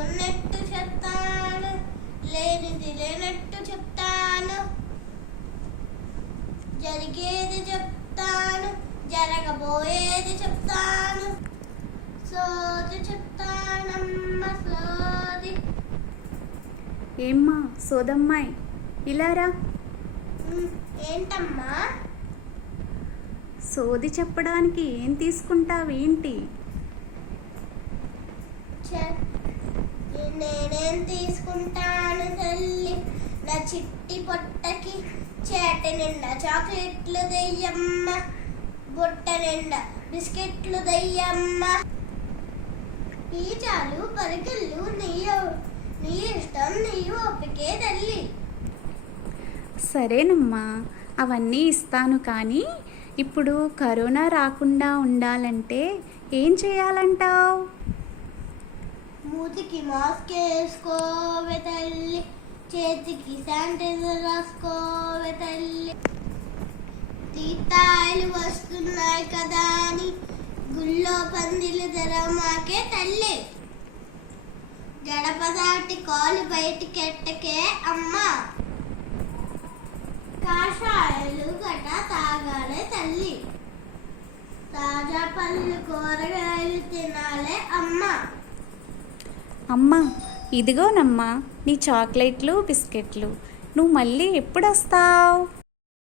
ఉన్నట్టు చెప్తాను లేనిది లేనట్టు చెప్తాను. జరిగేది చెప్తాను జరగబోయేది చెప్తాను. సోది చెప్తానమ్మ సోది. ఏమ్మా సోదమ్మాయి ఇలా రా. ఉమ్, ఏంటమ్మా? సోది చెప్పడానికి ఏం తీసుకుంటావేంటి? నేనేం తీసుకుంటాను తల్లి. నా చిట్టి పొట్టకి చేట నిండా చాక్లెట్లు దెయ్యమ్మ. బుట్ట నిండా బిస్కెట్లు దెయ్యమ్మ. పీజాలు పరిగెళ్ళు నీ నీ ఇష్టం నీ ఓపికే తల్లి. సరేనమ్మా అవన్నీ ఇస్తాను కానీ ఇప్పుడు కరోనా రాకుండా ఉండాలంటే ఏం చేయాలంటావు? మూతికి మాస్క్ వేసుకోవే తల్లి. చేతికి శానిటైజర్ రాసుకోవే తల్లి. తీర్థాలు వస్తున్నాయి కదా అని గుళ్ళో పందిలు మాకే తల్లి. గడప దాటి కాలు బయటికెట్టకే అమ్మ అమ్మా. కాషాయాలు గట తాగాలే తల్లి. తాజా పళ్ళు కూరగాయలు అమ్మా ఇదిగోనమ్మా నీ చాక్లెట్లు బిస్కెట్లు. నువ్వు మళ్ళీ ఎప్పుడు వస్తావు?